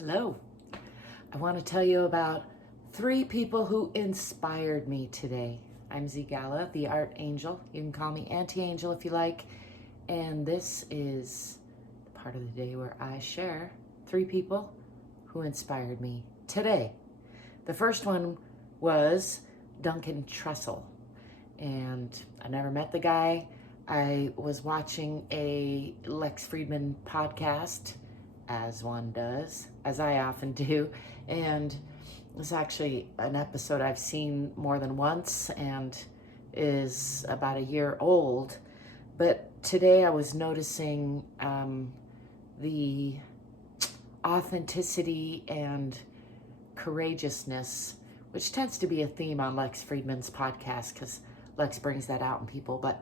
Hello. I want to tell you about 3 people who inspired me today. I'm ZGALA, the art angel. You can call me Auntie Angel if you like. And this is the part of the day where I share 3 people who inspired me today. The first one was Duncan Trussel. And I never met the guy. I was watching a Lex Fridman podcast, as one does, as I often do, and it's actually an episode I've seen more than once and is about a year old. But today I was noticing the authenticity and courageousness, which tends to be a theme on Lex Fridman's podcast because Lex brings that out in people. But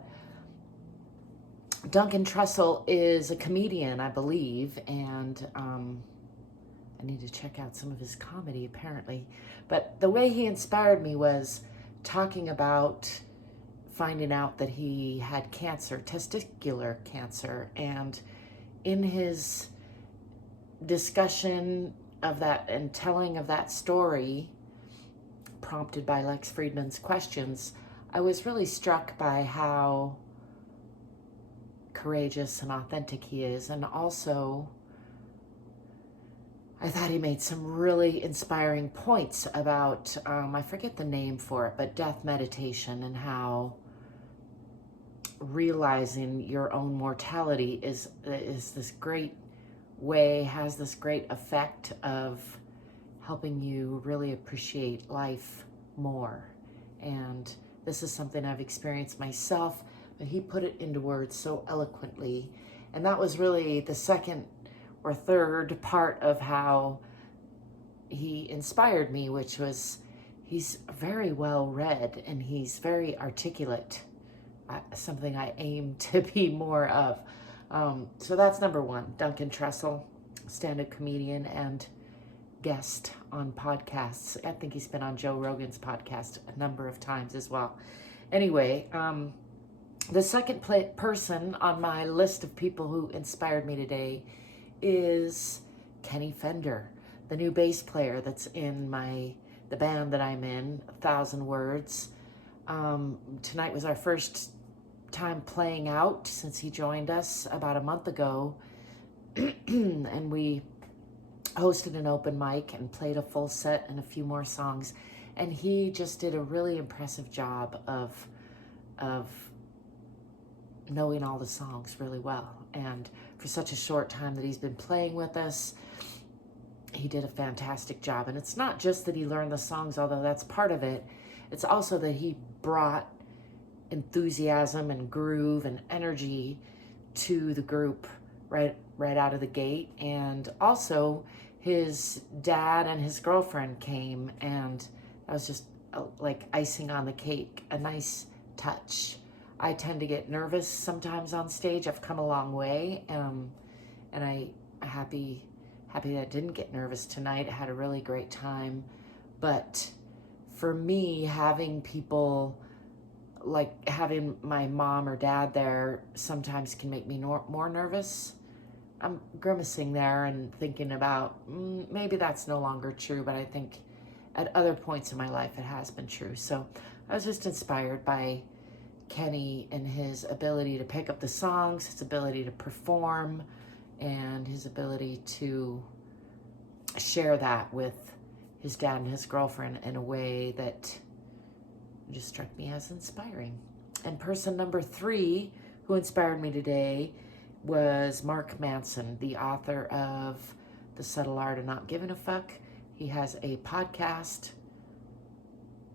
Duncan Trussel is a comedian, I believe, and I need to check out some of his comedy, apparently. But the way he inspired me was talking about finding out that he had cancer, testicular cancer, and in his discussion of that and telling of that story, prompted by Lex Fridman's questions, I was really struck by how courageous and authentic he is, and also I thought he made some really inspiring points about I forget the name for it, but death meditation, and how realizing your own mortality is this great way, has this great effect of helping you really appreciate life more. And this is something I've experienced myself, but he put it into words so eloquently. And that was really the second or third part of how he inspired me, which was he's very well read and he's very articulate, something I aim to be more of. So that's number 1, Duncan Trussel, stand-up comedian and guest on podcasts. I think he's been on Joe Rogan's podcast a number of times as well. Anyway, the second person on my list of people who inspired me today is Kenny Fender, the new bass player that's in the band that I'm in, 1,000 Words. Tonight was our first time playing out since he joined us about a month ago, and we hosted an open mic and played a full set and a few more songs, and he just did a really impressive job of knowing all the songs really well. And for such a short time that he's been playing with us, he did a fantastic job. And it's not just that he learned the songs, although that's part of it. It's also that he brought enthusiasm and groove and energy to the group right out of the gate. And also his dad and his girlfriend came, and that was just like icing on the cake, a nice touch. I tend to get nervous sometimes on stage. I've come a long way, and I'm happy that I didn't get nervous tonight. I had a really great time. But for me, having people, like having my mom or dad there, sometimes can make me more nervous. I'm grimacing there and thinking about maybe that's no longer true, but I think at other points in my life it has been true. So I was just inspired by Kenny and his ability to pick up the songs, his ability to perform, and his ability to share that with his dad and his girlfriend in a way that just struck me as inspiring. And person number 3 who inspired me today was Mark Manson, the author of The Subtle Art of Not Giving a Fuck. He has a podcast